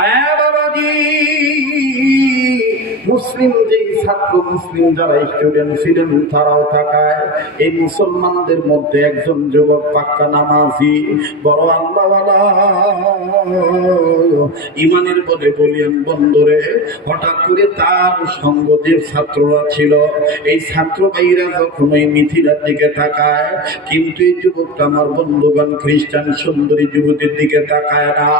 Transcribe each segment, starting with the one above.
আরে বাবাজি, মুসলিম যেই ছাত্র, মুসলিম যারা স্টুডেন্ট ছিলেন তারাও তাকায়। এই মুসলমানদের মধ্যে একজন যুবক পাক্কা নামাজি, বড় আল্লাহওয়ালা, ইমানের বলে বলিয়ান বন্ধুরে, হঠাৎ করে তার সঙ্গ যে ছাত্ররা ছিল, এই ছাত্র ভাইরা যখন ওই মিথিলার দিকে তাকায়, কিন্তু এই যুবকটা আমার বন্ধুগণ খ্রিস্টান সুন্দরী যুবতীর দিকে তাকায় না।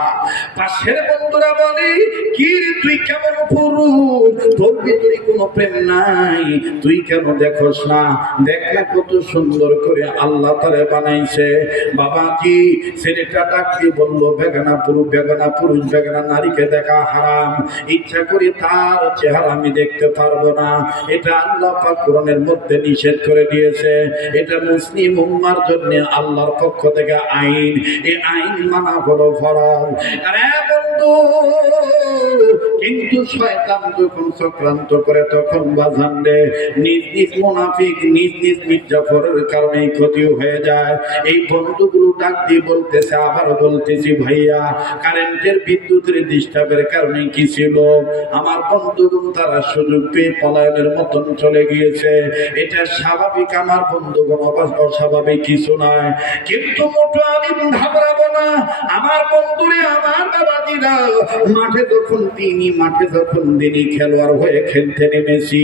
পাশের বন্ধুরা বলে, কি রে তুই কেমন পুরুষ, তোর ভিতরে কোনো প্রেম নাই, তুই কেন দেখোস না? দেখ না কত সুন্দর করে আল্লাহ তাআলা বানাইছে। বাবাজি, ছেলেটা ডাকতে বলল, বেগানা পুরুষ, বেগানা পুরুষ, বেগানা নারীকে দেখা হারাম, ইচ্ছা করে তার চেহারা আমি দেখতে পারবো না, এটা আল্লাহ পাক কোরআনের মধ্যে নিষেধ করে দিয়েছে। এটা মুসলিম উম্মার জন্য আল্লাহর পক্ষ থেকে আইন, এই আইন মানা হলো ফরজ। আরে বন্ধু, কিন্তু শয়তান যখন চক্রান্ত করে তখন বাজান রে, নিজ নিজ মুনাফিক, নিজ নিজ মির্জাফরের কারণে ক্ষতি হয়ে যায়। এই বন্ধুগুলো ডাক দিয়ে বলতেছে, আবার বলতেছি ভাইয়া, কারেন্টের বিদ্যুতের ডিস্টার্বের কারণে কি ছিল, আমার বন্ধুগণ তারা সুযোগ পেয়ে পলায়নের মতন চলে গিয়েছে। এটা স্বাভাবিক আমার বন্ধুগণ, অস্বাভাবিক কিছু নয়। কিন্তু মোটো আমি ঘাবড়াবো না আমার বন্ধুরে, আমার বাবাজিরা। মাঠে যখন দিনই খেলোয়াড় হয়ে খেলতে নেমেছি,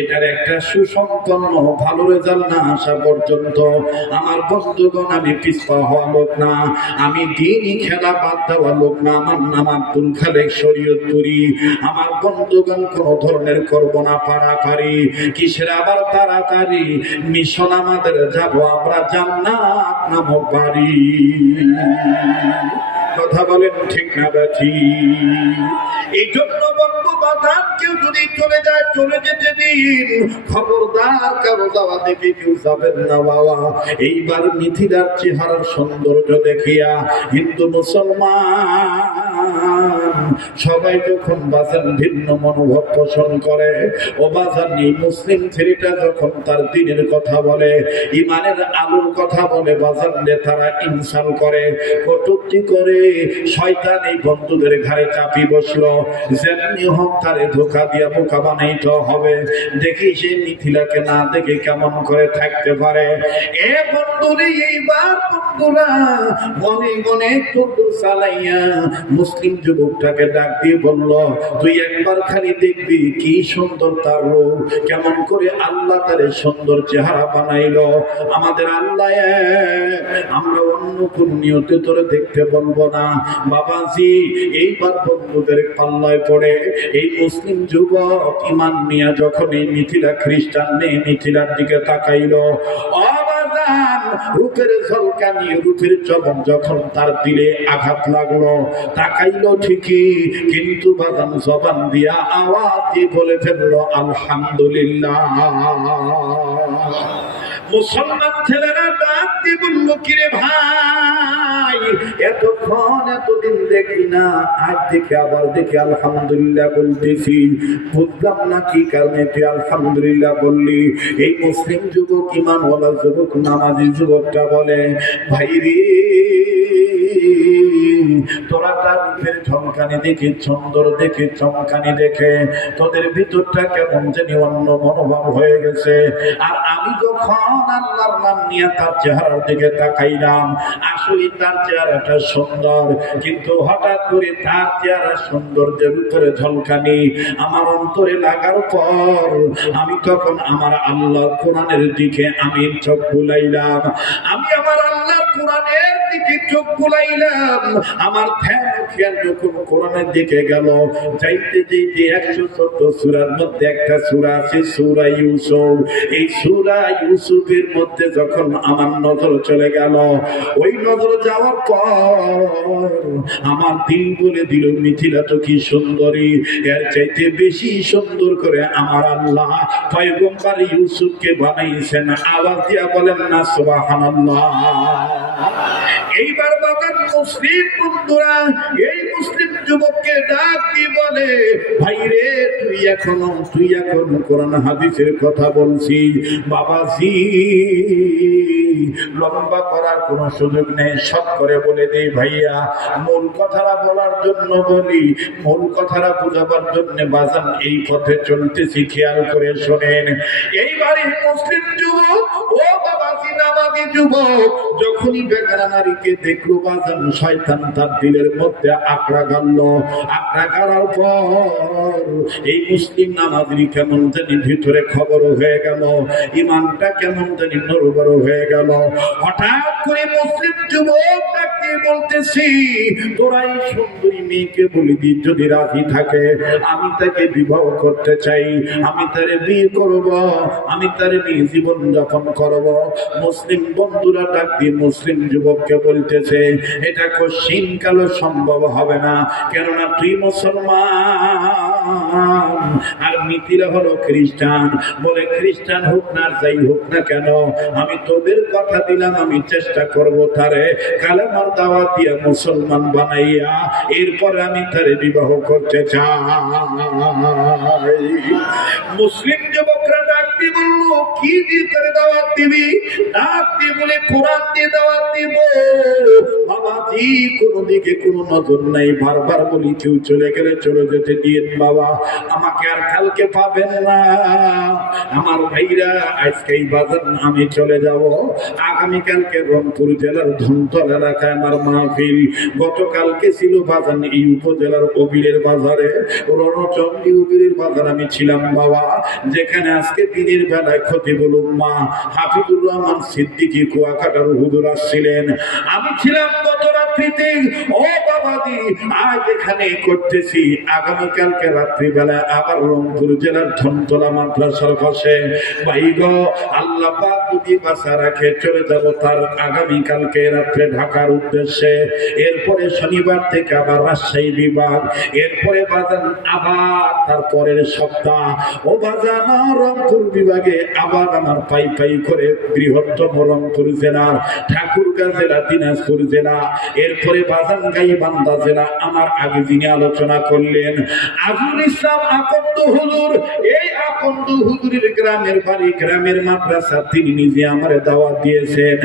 এটার একটা সুসম্পন্ন ভালো রেজাল্ট না আসা পর্যন্ত আমার বন্ধুগণ আমি পিছপা হওয়া লোক না, আমি দিনই খেলা বাদ দেওয়া লোক না। আমার নাম আব্দুল খালেক শরীয়তপুরি। আমার বন্ধুগণ কোন ধরনের করব না পারাপারি, কিসের আবার তাড়াতাড়ি, মিশন আমাদের যাব আমরা জান্নাত নামক বাড়ি। কথা বলেন ঠিক না বাকি? এই জন্য বলবো, বাজার কেউ যদি চলে যায়, চলে যেতে দিন, খবরদার কারো যাওয়া দেখে কেউ যাবেন না বাবা। এইবার মিথিলার চেহারার সৌন্দর্য দেখিয়া হিন্দু মুসলমান সবাই যখন বাজান ভিন্ন মনোভাব পোষণ করে, ও বাজান এই মুসলিম ছেলেটা যখন তার দিনের কথা বলে, ইমানের আলোর কথা বলে, বাজান তারা ইনসাল করে, কটূক্তি করে। শয়তান এই বন্ধুদের ঘাড়ে চাপি বসলো, যেমনি হোক তারে ধোঁকা দিয়া বোকা বানাইতে হবে। দেখি সে মিথিলাকে না দেখে কেমন করে থাকতে পারে। এ বন্ধুরে, এইবার বন্ধুরা মনে মনে তদুর চালাইয়া মুসলিম যুবকটাকে ডাক দিয়ে বলল, তুই একবার খালি দেখবি কি সুন্দর তার রূপ, কেমন করে আল্লাহ তার সুন্দর চেহারা বানাইলো। আমাদের আল্লাহ, আমরা অন্য কোন নিয়তে তোরে দেখতে বলবো না। বাবাজি, এইবার বন্ধুদের পাল্লায় পড়ে এই মুসলিম যুবক ইমান নিয়ে যখন এই মিথিলা খ্রিস্টান নেই মিথিলার দিকে তাকাইলো, রূপের ঝলকানি, রূপের চমক যখন তার দিলে আঘাত লাগলো, তাকাইলো ঠিকই, কিন্তু বাদাম জবান দিয়া আওয়াজ দিয়ে বলে ফেললো আলহামদুলিল্লাহ। মুসলমান ছেলেরা ডাক দিয়ে বলল, কিরে ভাই, এতক্ষণ এতদিন দেখি না, আজ দেখে আবার দেখে আলহামদুলিল্লাহ বলতেছি, বুঝলাম না কি কারণে তুই আলহামদুলিল্লাহ বললি। এই মুসলিম যুবক, ইমানওয়ালা যুবক, নামাজি যুবকটা বলে, ভাই রে, তোরা তার রূপের চমকানি দেখে, সুন্দর দেখে, চমকানি দেখে তোদের ভিতরটা কেমন জানি অন্য মনোভাব হয়ে গেছে। আর আমি যখন আল্লাহর নাম নিয়ে তার চেহারার দিকে তাকাইলাম, আসলে তার চেহারাটা সুন্দর, কিন্তু হঠাৎ করে তার চেহারা সৌন্দর্যের উপরে ঝলকানি আমার অন্তরে লাগার পর আমি তখন আমার আল্লাহর কোরআনের দিকে আমি চোখ বুলাইলাম। আমি আমার আল্লাহর কোরআনের দিকে চোখ বুলাইলাম। আমার ধ্যান যখন কোরআনের দিকে গেল, যাইতে যাইতে 114 সূরার মধ্যে একটা সূরা আছে সূরা ইউসুফ। এই সূরা ইউসুফের মধ্যে যখন আমার নজর চলে গেল, ওই নজর যাওয়ার পর আমার দিল বলে দিল, মিথিলা তো কি সুন্দরী, এর চাইতে বেশি সুন্দর করে আমার আল্লাহ পয়গম্বর ইউসুফকে বানাইছেন। আওয়াজ দিয়া বলেন না সুবহানাল্লাহ। এইবার বাগান মুসলিম বন্ধুরা এই মুসলিম যুবককে ডাক দিয়ে বলে, ভাই রে তুই এখন কোরআন হাদিসের কথা বলছি। বাবাজি লম্বা করার কোন সুযোগ নেই, সব করে বলে দেই ভাইয়া, মূল কথাটা বলার জন্য বলি, মূল কথাটা বোঝাবার জন্য বাজান এই পথে চলতেছি, খেয়াল করে শোনেন। এইবারে মুসলিম যুবক ও বাবাজি নামাজি যুবক যখনই বেগানা নারীকে দেখলো বাজান শয়তান তার দিলের মধ্যে আকড়া গাড়ল। আকড়া গাড়ার পর এই মুসলিম নামাজি কেমন জানি ভিতরে খবর হয়ে গেল, ইমানটা কেমন জানি নড়বড় হয়ে গেল। হঠাৎ করে মুসলিম যুবক ডাকতে বলতেছি, তোরা এই সুন্দরী মেয়েকে বলি দি, যদি রাজি থাকে আমি তাকে বিবাহ করতে চাই, আমি তারে বিয়ে করব, আমি তারে নিয়ে জীবন যাপন করব। মুসলিম বন্ধুরা ডাক দিয়ে মুসলিম যুবককে বলতেছে, এটা কোশ্চিন কালো সম্ভব হবে না, কেননা তুই মুসলমান আর মিতিরা হলো খ্রিস্টান। বলে খ্রিস্টান হোক না যাই হোক না কেন, আমি তোদের কথা দিলাম, আমি চেষ্টা করব তারে কালেমার দাওয়াত দিয়া মুসলমান বানাইয়া এরপরে আমি তারে বিবাহ করতে চাই। মুসলিম যুবকরা ডাক দিয়ে বলল, কি দিয়ে তারে দাওয়াত দিবি? ডাক দিয়ে বলে, কোরআন দিয়ে দাওয়াত দিব। বাবাজি কোনো দিকে কোনো নজর নাই, বারবার বলি কেউ চলে গেলে চলে যেতে দিন বাবা, আমাকে আর কালকে পাবেন না। আমার ভাইরা আজকে এই বাজার আমি চলে যাব, আগামীকালকে রংপুর জেলার ধনতল এলাকায় আমার মাহফিল। গতকালকে ছিল বাজার এই উপজেলার অবিরের বাজারে, রণচন্ডী অবিরের বাজার আমি ছিলাম বাবা, যেখানে আজকে দিনের বেলায় খতিবুল উম্মাহ হাফিজুর রহমান সিদ্দিকী কুয়াকাটার হুজুর আসছিলেন। আমি ছিলাম গত রাত্রিতে। ও বাবাজি আজ এখানে করতেছি, আগামীকালকে রাত্রিবেলায় আবার রংপুর জেলার ধনতলা মাদ্রাসার পাশে। ভাই গো আল্লাহ পাক যদি বাঁচা রাখে চলে যাব তার আগামীকালকে রাত্রে ঢাকার উদ্দেশ্যে। এরপরে শনিবার থেকে আবার রাজশাহী বিভাগ, এরপরে বাজান আবার তারপরের সপ্তাহ ও বাজান রংপুর বিভাগে আবার আমার পাই পাই করে বৃহত্তম রংপুর জেলার ঠাকুরগাঁ জেলা, দিনাজপুর জেলা, এরপরে বাজান গাইবান্ধা জেলা। আমার আগে যিনি আলোচনা করলেন আজুল ইসলাম আকন্দ হুজুর, এই আকন্দ হুজুরের গ্রামের বাড়ি, গ্রামের মাদ্রাসা, তিনি নিজে আমারে দাওয়াত দিয়েছেন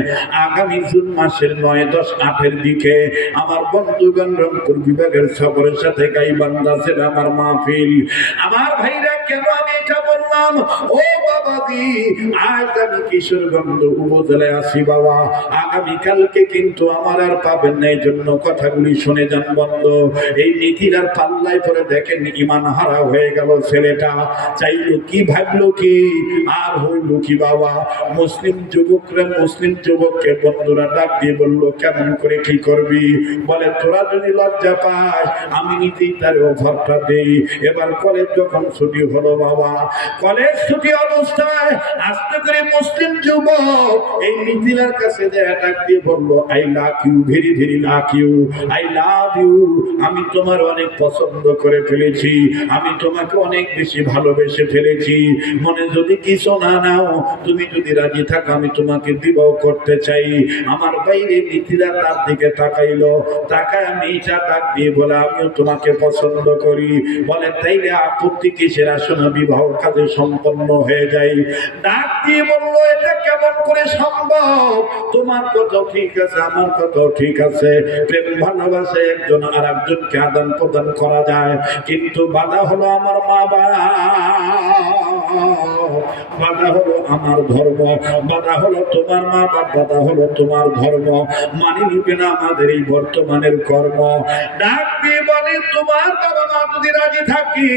আগামী জুন মাসের 9, 10, 8 দিকে আমার বন্ধুগণ রংপুর বিভাগের সফরের সাথে গাইবান্ধা জেলা আমার মাহফিল। আমার ভাইরা কেন আমি এটা বললাম? ও বাবাজি আজ আমি কিশোরগঞ্জ উপজেলায় আছি বাবা, আগামীকালকে কিন্তু আমার আর পাবেন না, এই জন্য কথাগুলি শুনে যান বন্ধ। এই মিথিলার পাল্লায় পরে দেখেন ইমান হারা হয়ে গেল ছেলেটা, চাইলো কি ভাবলো কি আর হইল কি বাবা। মুসলিম যুবকরা মুসলিম যুবককে বন্ধুরা ডাক দিয়ে বললো, কেমন করে কি করবি? বলে তোরা যদি লজ্জা পাস আমি নিজেই তার অফারটা দেই। এবার কলেজ যখন ছুটি হলো বাবা, কলেজ ছুটি অবস্থায় আস্তে করে মুসলিম যুবক এই মিথিলার কাছে ডাক দিয়ে বললো, I love you, very very love you, I love you, আমি তোমার অনেক পছন্দ করে ফেলেছি, আমি তোমাকে অনেক বেশি ভালোবেসে ফেলেছি, মনে যদি কিছু না নাও, তুমি যদি রাজি থাকো আমি তোমাকে বিবাহ করতে চাই। আমার বাইরে মিথিলা তার দিকে তাকাইলো, তাকায় মেয়েটা ডাক দিয়ে বলে, আমিও তোমাকে পছন্দ করি। বলে তাইলে আপত্তি কিসের, আসো না বিবাহ কাজে সম্পন্ন হয়ে যায়। ডাক দিয়ে বললো, এটা কেমন করে সম্ভব? তোমার কথাও ঠিক আছে, আমার কথাও ঠিক আছে, প্রেম ভালোবাসে একজন আর একজনকে আদান প্রদান করা যায়, কিন্তু বাধা হলো আমার মা বাবা, বাধা হলো আমার ধর্ম, বাধা হলো তোমার মা বাবা, বাধা হলো তোমার ধর্ম, মানি নিবে না আমাদের এই বর্তমানের কর্ম। ডাক দিয়ে বলে, তোমার বাবা মা যদি রাজি থাকি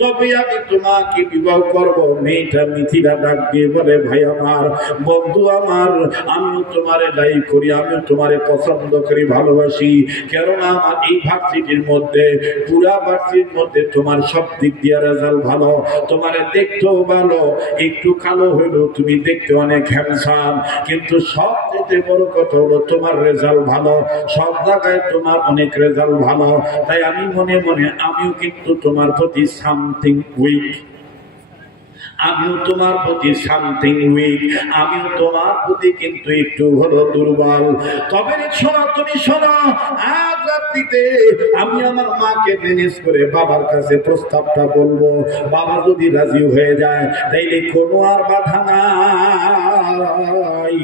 তবে আমি তোমাকে বিবাহ করবো। মেয়েটা মিথিলা ডাক দিয়ে বলে, ভাই আমার, বন্ধু আমার, আমিও তোমারে লাইক করি, আমিও তোমারে পছন্দ করি, ভালোবাসি, কেননা আমার এই ভার্সিটির মধ্যে, পুরা ভার্সিটির মধ্যে তোমার সব দিক দিয়ে রেজাল্ট ভালো, তোমারে দেখতেও ভালো, একটু কালো হইলো তুমি দেখতে অনেক হ্যান্ডসাম, কিন্তু সবচেয়ে বড় কথা হলো তোমার রেজাল্ট ভালো, সব জায়গায় তোমার অনেক রেজাল্ট ভালো, তাই আমি মনে মনে আমিও কিন্তু তোমার প্রতি সামথিং উইক। আমিও তোমার প্রতি সামথিং উইক, আমিও তোমার প্রতি কিন্তু একটু হলো দুর্বল। তবে শোনো, তুমি শোনো, আজ রাত্রিতে আমি আমার মাকে ম্যানেজ করে বাবার কাছে প্রস্তাবটা বলবো। বাবা যদি রাজি হয়ে যায় তাইলে কোনো আর বাধা নাই।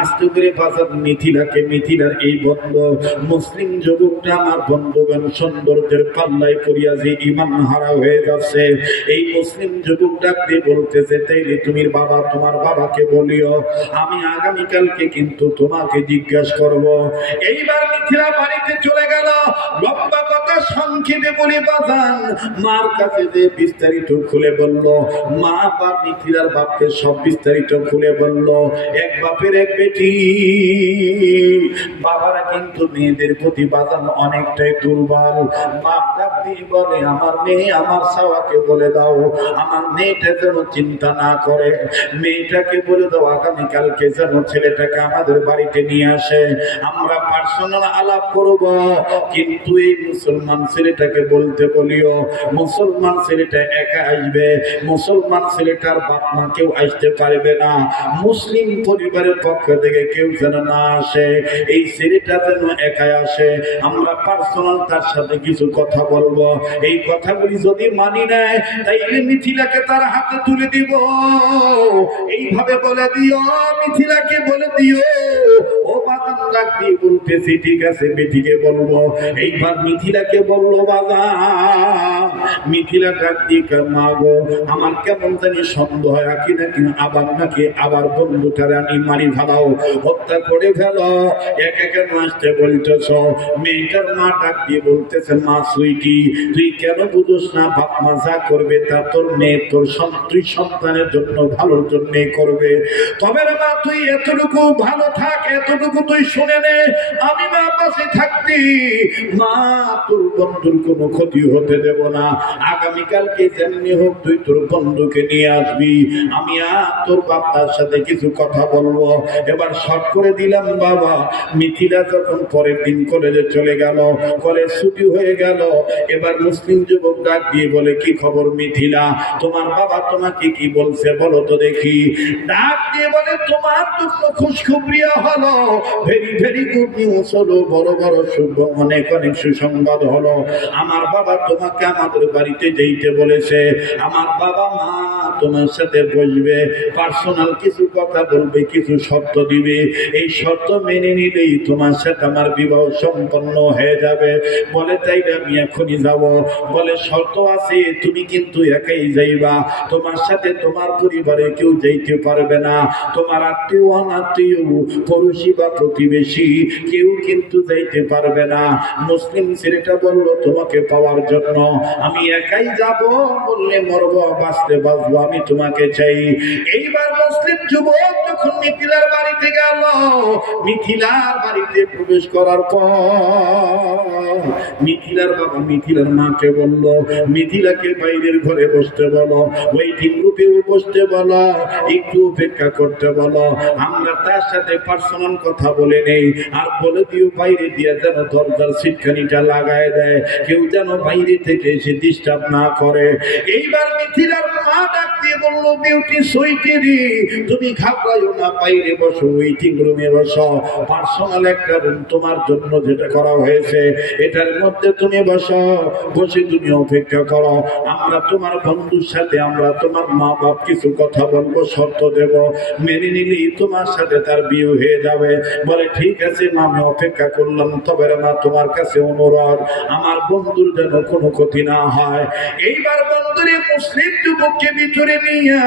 আস্তে করে বাজার মিথিলার এই বন্ধ মুসলিম যুবকটা আমার বন্ধুগণ সৌন্দর্যের পাল্লায় পড়িয়া যে ইমান হারা হয়ে যাচ্ছে, এই মুসলিম যুবকটা বলতেছে তাইলে তুমি বাবা, তোমার বাবাকে বলিও আমি আগামীকালকে কিন্তু তোমাকে জিজ্ঞাসা করব। এইবার মিথিলা বাড়িতে চলে গেল। লম্বা কথা সংক্ষেপে বলে বাজান মার কাছে যে বিস্তারিত খুলে বলল। মা বা মিথিলার বাপকে সব বিস্তারিত খুলে বলল। এক বাপের এক বেটি, বাবারা কিন্তু মেয়েদের প্রতি বাজান অনেকটাই দুর্বল। বাপ ডাক দিয়ে বলে আমার মেয়ে আমার সাওয়াকে বলে দাও আমার মেয়েটা যেন চিন্তা না করে, মেয়েটাকে বলে দাও আগামীকালকে যেন ছেলেটাকে আমাদের বাড়িতে নিয়ে আসে, আমরা পার্সোনাল আলাপ করব। কিন্তু এই মুসলমান ছেলেটাকে বলতে বলিও মুসলমান ছেলেটা একা আসবে, মুসলমান ছেলেটার বাপ মা কেউ আসতে পারবে না, মুসলিম পরিবারের পক্ষ থেকে কেউ যেন না আসে, এই ছেলেটা যেন একা আসে, আমরা পার্সোনাল তার সাথে কিছু কথা বলবো। এই কথাগুলি যদি মানি নেয় তাইলে মিথিলাকে তার হাতে তুলে দিব। এইভাবে বলে দিও, মিথিলাকে বলে দিও। ও বাজান ডাক দিয়ে বলতেছি ঠিক আছে বেটিকে বলবো। এইবার মিথিলাকে বললো বাবা, মিথিলা ডাক দিয়ে মা গো আমার কেমন জানি সন্দেহ হয় আবার বন্ধুটারে আমি মারি ফেলাও, হত্যা করে ফেলো, একে কেন আসতে বলতেছ? মেয়েটার মা ডাক দিয়ে বলতেছে মা সুইটি তুই কেন বুঝোস না বাপ মা যা করবে তা তোর মেয়ে তুই সন্তানের জন্য ভালোর জন্য করবে। তবে মা তুই এতটুকু ভালো থাক, এতটুকু তুই শুনে নে, আমি মা পাশে থাকতি মা তোর বন্ধুর কোনো ক্ষতি হতে দেব না। আগামীকালকে যেমনি হোক তুই তোর বন্ধুকে নিয়ে আসবি, আমি আর তোর বাবার সাথে কিছু কথা বলবো। এবার শর্ট করে দিলাম বাবা। মিথিলা যখন পরের দিন কলেজে চলে গেল, কলেজ ছুটি হয়ে গেল, এবার মুসলিম যুবক ডাক দিয়ে বলে কি খবর মিথিলা, তোমার বাবা তোমাকে কি বলছে বলো তো দেখি। ডাক দিয়ে বলে তোমার জন্য খুশখবরিয়া হলো, ভেরি ভেরি গুড নিউজ হলো, বড় বড় শুভ অনেক অনেক সুসংবাদ হলো। আমার বাবা তোমাকে আমাদের বাড়িতে যেতে বলেছে, আমার বাবা মা তোমার সাথে বসবে, পার্সোনাল কিছু কথা বলবে, কিছু শর্ত দিবে, এই শর্ত মেনে নিলেই তোমার সাথে আমার বিবাহ সম্পন্ন হয়ে যাবে। বলে তাইলে আমি এখনই যাব। বলে শর্ত আছে তুমি কিন্তু একাই যাইবা, তোমার সাথে তোমার পরিবারে কেউ যাইতে পারবে না, তোমার আত্মীয় অনাত্মীয় পড়োশী বা প্রতিবেশী কেউ কিন্তু যাইতে পারবে না। মুসলিম ছেলেটা বলল তোমাকে পাওয়ার জন্য আমি একাই যাব, বললে মরবো বাঁচতে বাঁচবো আমি তোমাকে চাই। এইবার মুসলিম যুবক যখন মিথিলার বাড়িতে গেল, মিথিলার বাড়িতে প্রবেশ করার পর মিথিলার বাবা মিথিলার মাকে বলল মিথিলাকে বাইরের ঘরে বসতে বলো, ওয়েটিং রুমেও বসতে বলো, একটু অপেক্ষা করতে বলো, আমরা তার সাথে পার্সোনাল কথা বলে নেই। আর বলে দিও বাইরে দিয়ে যেন দরজার সিটখানিটা লাগায় দেয়, কেউ যেন বাইরে থেকে এসে ডিস্টার্ব না করে। এইবার মিথিলার মা ডাক দিয়ে বললো বিউটি সুইটেরি তুমি ঘাবড়াইও না, বাইরে বসো, ওয়েটিং রুমে বসো, পার্সোনাল একটা রুম তোমার জন্য যেটা করা হয়েছে এটার মধ্যে তুমি বসো, বসে তুমি অপেক্ষা করো, আমরা তোমার বন্ধুর সাথে আমরা তোমার মা বাপ কিছু কথা বলবো, শর্ত দেব, মেনে নিলেই তোমার সাথে তার বিয়ে হয়ে যাবে। বলে ঠিক আছে মা আমি অপেক্ষা করলাম, তবে মা তোমার কাছে অনুরোধ আমার বন্ধুর যেন কোনো ক্ষতি না হয়। এইবার বন্ধুরে মুসলিম যুবককে ভিতরে নিয়ে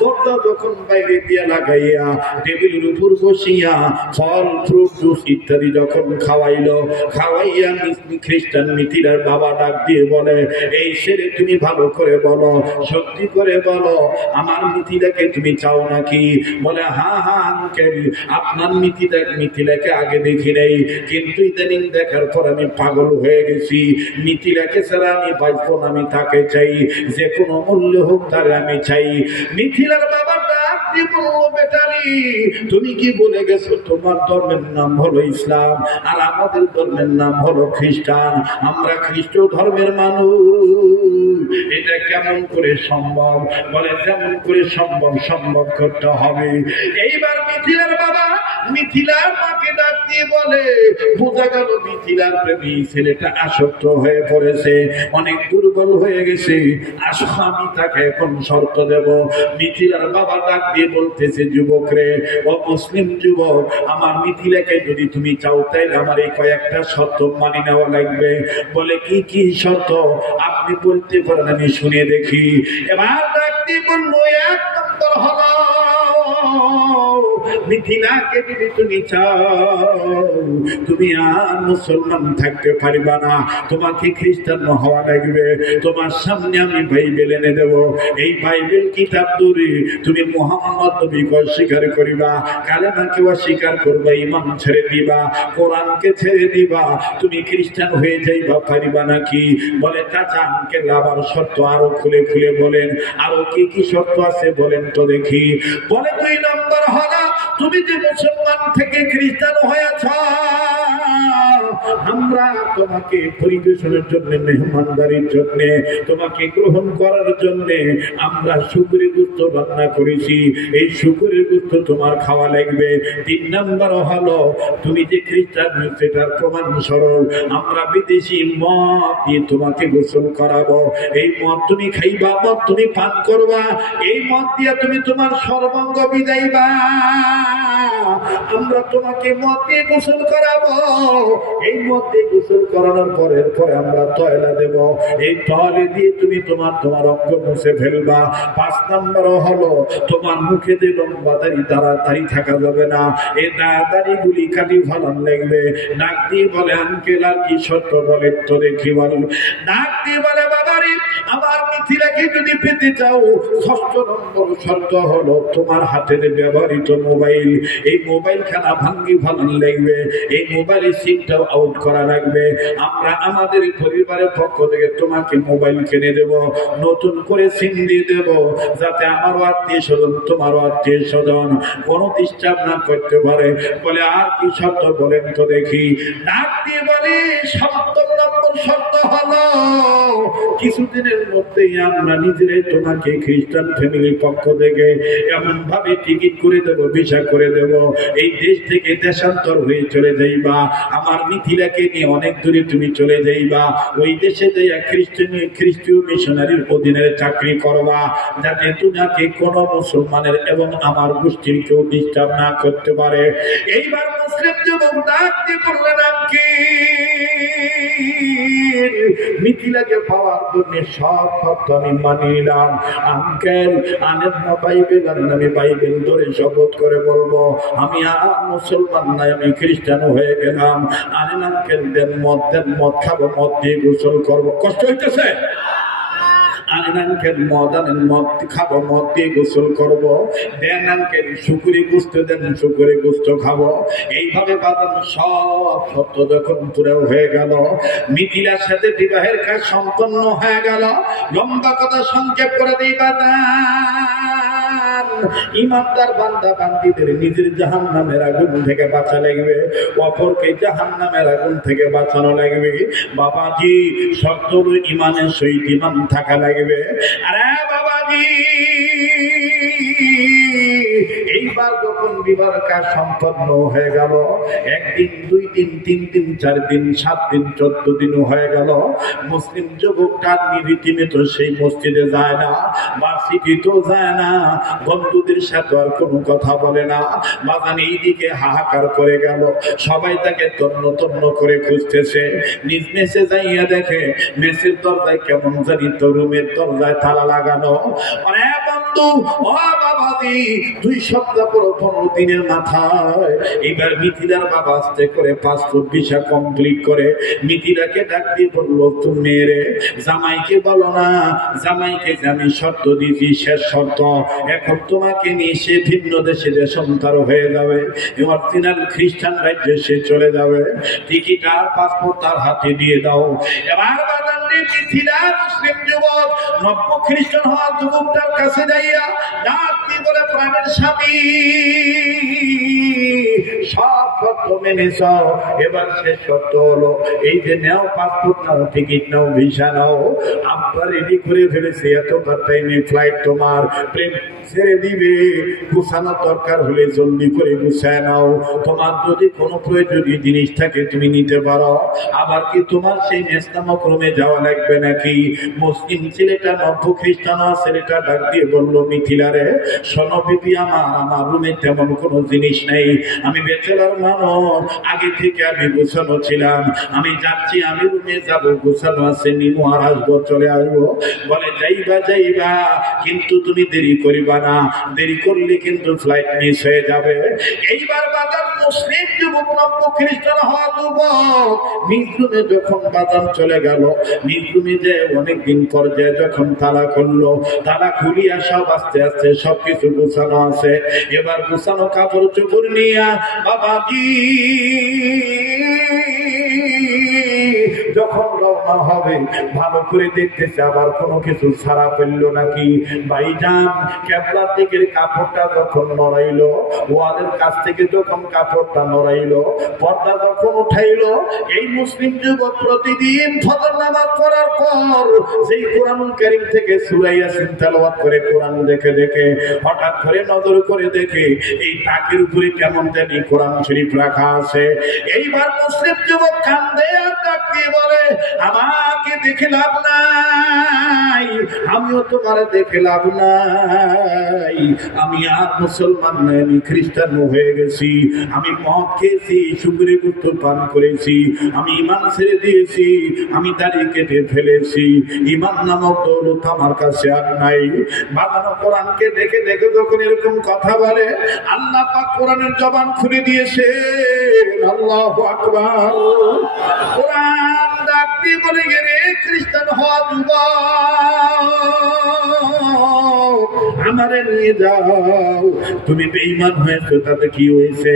দরজা যখন বাইরে দিয়ে লাগাইয়া টেবিলের উপর বসিয়া ফল ফ্রুট জুস ইত্যাদি যখন খাওয়াইয়া খ্রিস্টান মিথিলার বাবা ডাক দিয়ে বলে এই ছেলে তুমি ভালো করে বলো, সত্যি করে বলো আমার মিথিলাকে তুমি চাও নাকি? বলে হ্যাঁ হ্যাঁ আঙ্কেল আপনার মিথিলাকে আগে দেখি নাই, কিন্তু ইদানিং দেখার পর আমি পাগল হয়ে গেছি, মিথিলাকে ছাড়া আমি বাঁচবো না, আমি তাকে চাই, যে কোনো মূল্য হোক তারে আমি চাই। মিথিলার বাবা ডাক দিয়ে বলল বেটারি তুমি কি বলে গেছো তোমার ধর্মের নাম হলো ইসলাম আর আমাদের ধর্মের নাম হলো খ্রিস্টান, আমরা খ্রিস্ট ধর্মের মানুষ, এটা কেমন করে সম্ভব? বলে যেমন করে সম্ভব সম্ভব করতে হবে। এইবার মিথিলার বাবা মিথিলার মাকে ডাক দিয়ে বলে, বোঝা গেল মিথিলার প্রেমী ছেলেটা আসক্ত হয়ে পড়েছে, অনেক দুর্বল হয়ে গেছে, আসো আমি তাকে এখন শর্ত দেব। মিথিলার বাবা ডাক দিয়ে বলতেছে, যুবক রে, ও মুসলিম যুবক, আমার মিথিলাকে যদি তুমি চাও তাইলে আমার এই কয়েকটা শর্ত মানি নেওয়া লাগবে। বলে কি কি শর্ত আপনি বলতে পারেন, আমি শুনে দেখি। এবার ডাক দিয়ে বললো, এক নম্বর হলো মিথিলাকে যদি তুমি চাও তুমি আর মুসলমান থাকতে পারবা না, তোমাকে খ্রিস্টান হওয়া লাগবে। তোমার সামনে আমি বাইবেল এনে দেব, এই বাইবেল কিতাব ধরে তুমি মুহাম্মদ নবীকে অস্বীকার করিবা, কালেমাকে অস্বীকার করবা, ঈমান ছেড়ে দিবা, কোরআনকে ছেড়ে দিবা, তুমি খ্রিস্টান হয়ে যাইবা পারিবা নাকি? বলে চাচা আঙ্কেল আবার শর্ত আরো খুলে খুলে বলেন, আরো কি কি শর্ত আছে বলেন তো দেখি। বলে দুই নম্বর হলো তুমি যে মুসলমান থেকে খ্রিস্টান হয়েছ, আমরা তোমাকে পরিবেশনের জন্য, মেহমানদারির জন্য, তোমাকে গ্রহণ করার জন্য আমরা শুকরের গোশত রান্না করেছি, এই শুকরের গোশত তোমার খাওয়া লাগবে। তিন নম্বর হলো তুমি যে খ্রিস্টান সেটার প্রমাণ স্বরূপ আমরা বিদেশি মদ দিয়ে তোমাকে গোসল করাবো, এই মদ তুমি খাইবা, মদ তুমি পান করবা, এই মদ দিয়ে তুমি তোমার সর্বাঙ্গ বিদাইবা, আমরা তোমাকে মদ দিয়ে গোসল করাবো, এই মদ দিয়ে গোসল করানোর পরে আমরা তয়লা দেব, এই তয়লা দিয়ে তুমি তোমার অঙ্গ মুছে ফেলবা। পাঁচ নম্বর হলো তোমার মুখে দিয়ে লম্বা দাড়ি থাকা যাবে না, এই দাড়ি গুলি কাটি ফালান লাগবে। ডাক দিয়ে বলে আঙ্কেল আর কি শর্ত বলে তো দেখি। বল ডাক দিয়ে বলে বাবারে, আমার মিথিলাকে যদি পেতে চাও ষষ্ঠ নম্বর শর্ত হলো তোমার হাতে ব্যবহৃত মোবাইল, এই মোবাইল খানা ভাঙ্গি ফালান লাগবে, এই মোবাইলের সিমটাও আউট করা লাগবে। আমরা আমাদের পরিবারের পক্ষ থেকে তোমাকে মোবাইল কিনে দেব, নতুন করে সিম দিয়ে দেব, যাতে আমারও আত্মীয় স্বজন তোমারও আত্মীয় স্বজন কোনো ডিস্টার্ব না করতে পারে। বলে আর কি শর্ত বলেন তো দেখি। ডাক দিয়ে বলে সপ্তম নম্বর শর্ত হলো কিছুদিনের মধ্যেই আমরা নিজেরাই তোমাকে খ্রিস্টান ফ্যামিলির পক্ষ থেকে এমন ভাবে টিকিট করে দেব, ভিসা করে দেব, এই দেশ থেকে দেশান্তর হয়ে চলে যাইবা, আমার মিথিলাকে নিয়ে অনেক দূরে তুমি চলে যাইবা, ওই দেশে যাইয়া খ্রিস্টীয় মিশনারির অধীনে চাকরি করবা, যাতে তোমাকে কোনো মুসলমানের এবং আমার গোষ্ঠীর কেউ ডিস্টার্ব না করতে পারে। এইবার মুসলিম যুবক ডাক দিয়ে বললেন, মিথিলাকে পাওয়ার জন্য সব শর্ত আমি মানি নিলাম। আঙ্কেল আনেন না বাইবেল, আমি বাইবেল ধরে শপথ করে বলবো আমি আর মুসলমান নাই, আমি খ্রিস্টান হয়ে গেলাম। আনেন আঙ্কেল, দেন মদ খাবো, মদ দিয়ে গোসল করবো। কষ্ট হইতেছে? আনেন আঙ্কেল মদ, আনেন মদ খাবো, মদ দিয়ে গোসল করবো। দেন আঙ্কেল শুকুরি গোস্ত, দেন শুকুরি গোস্ত খাবো। এইভাবে বাদাম সব শর্ত যখন পুরো হয়ে গেল, মিথিলার সাথে বিবাহের কাজ সম্পন্ন হয়ে গেল। লম্বা কথা সংক্ষেপ করে দিই বাদাম, ইমানদার বান্দা বান্দীদের নিজের জাহান্নামের আগুন থেকে বাঁচা লাগবে, অপরকে জাহান্নামের আগুন থেকে বাঁচানো লাগবে। বাবাজি শর্ত ইমানের সহিত ইমান থাকা লাগবে। আরে বাবাজি এইবার যখন বিবাহ কাজ সম্পন্ন হয়ে গেল, একদিন, দুই দিন, তিন দিন, 4 দিন, 7 দিন, 14 দিনও হয়ে গেল, মুসলিম যুবকটা রীতিমত সেই মসজিদে যায় না, ভার্সিটিতেও যায় না, বন্ধুদের সাথে আর কোনো কথা বলে না। বাগান এইদিকে হাহাকার করে গেল, সবাই তাকে তন্ন তন্ন করে খুঁজতেছে। নিজ মেসে যাইয়া দেখে মেসের দরজায় কেমন জানি তো রুমের দরজায় তালা লাগানো। আরে বন্ধু, ও বাবাজি, 2 সপ্তাহ পর 15 দিনের মাথায় এবার মিথিলার বাবা আস্তে করে পাসপোর্ট ভিসা কমপ্লিট করে মিথিলাকে ডাক দিয়ে বলল, তুমি মেরে জামাইকে বলো না, জামাইকে যে আমি শর্ত দিয়েছি শেষ শর্ত, এখন তোমাকে নিয়ে সে ভিন্ন দেশে দেশান্তর হয়ে যাবে, অরিজিনাল খ্রিস্টান রাজ্যে সে চলে যাবে, টিকিট আর পাসপোর্ট তার হাতে দিয়ে দাও। এবার বাজারে মিথিলা মুসলিম যুবক নব্য খ্রিস্টান হওয়া যুবকটার কাছে যাইয়া ডাক দিয়ে বলে, প্রাণের স্বামী সব শর্ত মেনেছ, এবার শেষ শর্ত হলো এই যে নাও পাসপোর্ট নাও, টিকিট নাও, ভিসা নাও। আব্বা রেডি করে ফেলেছে, এতটা টাইমে ফ্লাইট তোমার, প্লেন ছেড়ে দিবে। গুছানোর দরকার হলে জলদি করে গুছায় নাও। তোমার যদি কোনো প্রয়োজনীয় জিনিস থাকে তুমি নিতে পারো। আবার কি তোমার সেই নেস্তামক রুমে যাওয়া লাগবে নাকি? মুসলিম ছেলেটা নব্য খ্রিস্টান ছেলেটা ডাক দিয়ে বললো, মিথিলারে শোনো বিবি আমার রুমে তেমন কোনো জিনিস নেই, আমি ব্যাচেলর মানুষ, আগে থেকে আমি গোছানো ছিলাম, আমি যাচ্ছি, আমি রুমে যাব, গোছানো আছে, নিমো আর আসবো, চলে আসবো। বলে যাইবা, কিন্তু তুমি দেরি করিবা না, দেরি করলে কিন্তু ফ্লাইট মিস হয়ে যাবে। এইবার বাজার মুসলিম যুবক নব্য খ্রিস্টান হওয়া যুবক নিজ রুমে যখন বাজার চলে গেল, নিজ রুমে যে অনেকদিন পর যে যখন তালা খুললো, তালা খুলিয়া সব আস্তে আস্তে সবকিছু গুছানো আছে। এবার গুছানো কাপড় চোপড় নিয়া বাবাজি যখন রওনা হবে, ভালো করে দেখতেছে আবার কোনো কিছু ছাড়া ফেললো নাকি। ভাইজান ক্যাবলার দিকের কাপড়টা যখন নড়াইলো, ওয়ালের কাছ থেকে যখন কাপড়টা নড়াইলো, পর্দা যখন উঠাইলো, এই মুসলিম যুবক প্রতিদিন ফজর নামাজ পড়ার পর যেই কোরআনুল কারীম থেকে সূরা ইয়াসিন তেলাওয়াত করে কোরআন দেখে দেখে হঠাৎ করে নজর করে দেখে এই টাকের উপরে কেমন জানি কোরআন শরীফ রাখা আছে। এইবার মুসলিম যুবক কান্দে আর ডাক দিয়ে বলে, আমাকে দেখে লাভ নাই, আমিও তোমার দেখে লাভ নাই, আমি আর মুসলমান নাই, আমি খ্রিস্টান হয়ে গেছি, আমি মদ খেয়েছি, শুকরের গোশত পান করেছি, আমি ঈমান ছেড়ে দিয়েছি, আমি দাড়ি কেটে ফেলেছি, ঈমান নামক দৌলত আমার কাছে আর নাই। বানানো কোরআনকে দেখে দেখে যখন এরকম কথা বলে, আল্লাহ পাক কোরআনের জবান খুলে দিয়েছে। আল্লাহু আকবার। কোরআন ডাক দিয়ে বলে গেলে, খ্রিস্টান হওয়া যুবক আমারে নিয়ে যাও, তুমি বেঈমান হয়েছো, তাতে কি হয়েছে?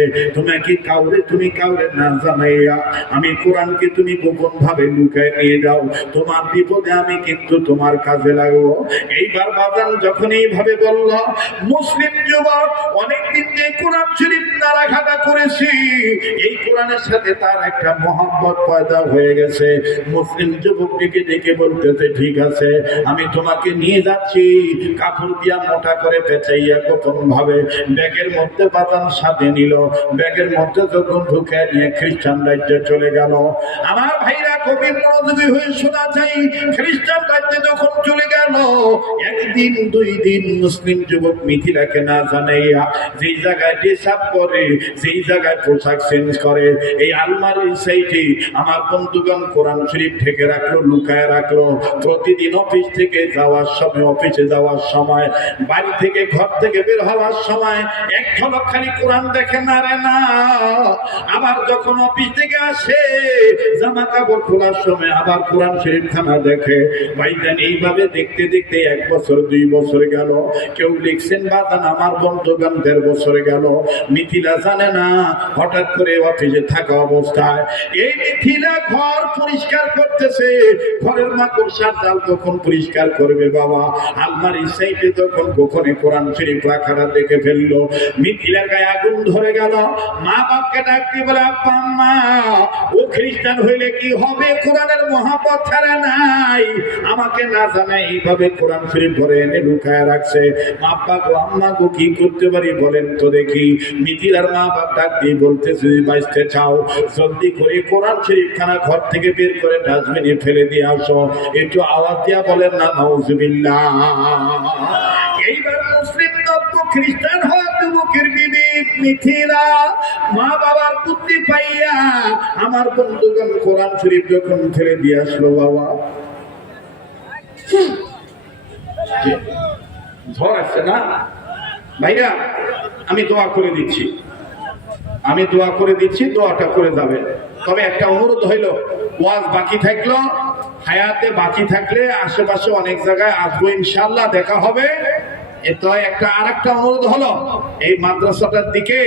তুমি কাউরে না জানাইয়া আমি কোরআনকে তুমি গোপন ভাবে লুকায় নিয়ে যাও, তোমার বিপদে আমি কিন্তু তোমার কাজে লাগবো। এইবার বাজান যখন এইভাবে বলল, মুসলিম যুবক অনেকদিন যে কোরআন শরীফ নাড়াঘাটা করেছি, এই কোরআনের সাথে তার একটা মহব্বত পয়দা হয়ে গেছে। মুসলিম যুবকটিকে ডেকে বলতেছে, ঠিক আছে আমি তোমাকে নিয়ে যাচ্ছি। কাপড় দিয়া মোটা করে পেঁচাইয়া গোপন ভাবে ব্যাগের মধ্যে বাজান সাথে নিল, ব্যাগের মধ্যে যখন ঢুকে নিয়ে খ্রিস্টান রাজ্যে চলে গেল। আমার ভাইরা কবির মনোযোগী হয়ে শোনা চাই, খ্রিস্টান রাজ্যে যখন চলে গেল, একদিন দুই দিন মুসলিম যুবক মিথিলাকে না জানাইয়া যেই জায়গায় ডিসাব করে, যেই জায়গায় পোশাক চেঞ্জ করে, এই আলমারির সাইডে আমার বন্ধুগণ কোরআন শরীফ ঢেকে রাখলো, লুকায় রাখলো। প্রতিদিন অফিস থেকে যাওয়ার সময়, অফিসে যাওয়ার সময়, বাড়ি থেকে ঘর থেকে বের হওয়ার সময় এক ঝলক খালি কোরআন দেখে না রে না। আবার যখন অফিস থেকে আসে, জামা কাপড় খোলার সময় আবার কোরআন শরীফ খানা দেখে। ভাইজান এইভাবে দেখতে দেখতে 1 বছর 2 বছর গেল। কেউ লিখছেন বাজান আমার বন্ধুগণ 1.5 বছর গেল। মিথিলা জানে না, হঠাৎ করে অফিসে থাকা অবস্থায় এই মিথিলা ঘর পরিষ্কার করতেছে। ঘরের মাকড়সার জাল তখন পরিষ্কার করবে বাবা, আলমারি সাইডে তখন গোপনে কোরআন শরীফ রাখাটা দেখে ফেললো। মিথিলার গায়ে আগুন ধরে গেল। মা বাপকে ডাক দিয়ে বলে, আব্বা আম্মা ও খ্রিস্টান হইলে কি হবে, কোরআনের মহব্বত ছাড়া নাই, আমাকে না জানাই এইভাবে কোরআন শরীফ ঘরে এনে লুকায় রাখছে। আব্বা গো আম্মা গো কি করতে পারি বলেন তো দেখি। মিথিলার মা বাপ ডাক দিয়ে বলতেছে, বাঁচতে চাও জলদি করে কোরআন শরীফ খানা ঘর থেকে বের করে ডাস্টবিনে ফেলে দিয়ে আসো। একটু আওয়াজ দিয়া বলেন না নাউজুবিল্লাহ। এইবার মুসলিম নব্য খ্রিস্টান হওয়া যুবকের বিবি মিথিলা মা বাবার বুদ্ধি পাইয়া আমার বন্ধুগণ কোরআন শরীফ যখন ফেলে দিয়ে আসলো, বাবা ঝড় আসছে না ভাইরা, আমি দোয়া করে দিচ্ছি, দোয়াটা করে যাবে। তবে একটা অনুরোধ হইল, ওয়াজ বাকি থাকলো, হায়াতে বাকি থাকলে আশেপাশে অনেক জায়গায় আসবো ইনশাআল্লাহ, দেখা হবে। এতো একটা আরেকটা অনুরোধ হলো, এই মাদ্রাসাটার দিকে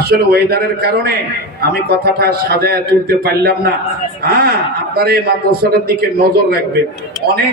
আসলে ওয়েদারের কারণে আমি কথাটা সাজায় তুলতে পারলাম না। আপনারা এই মাদ্রাসাটার দিকে নজর রাখবেন। অনেক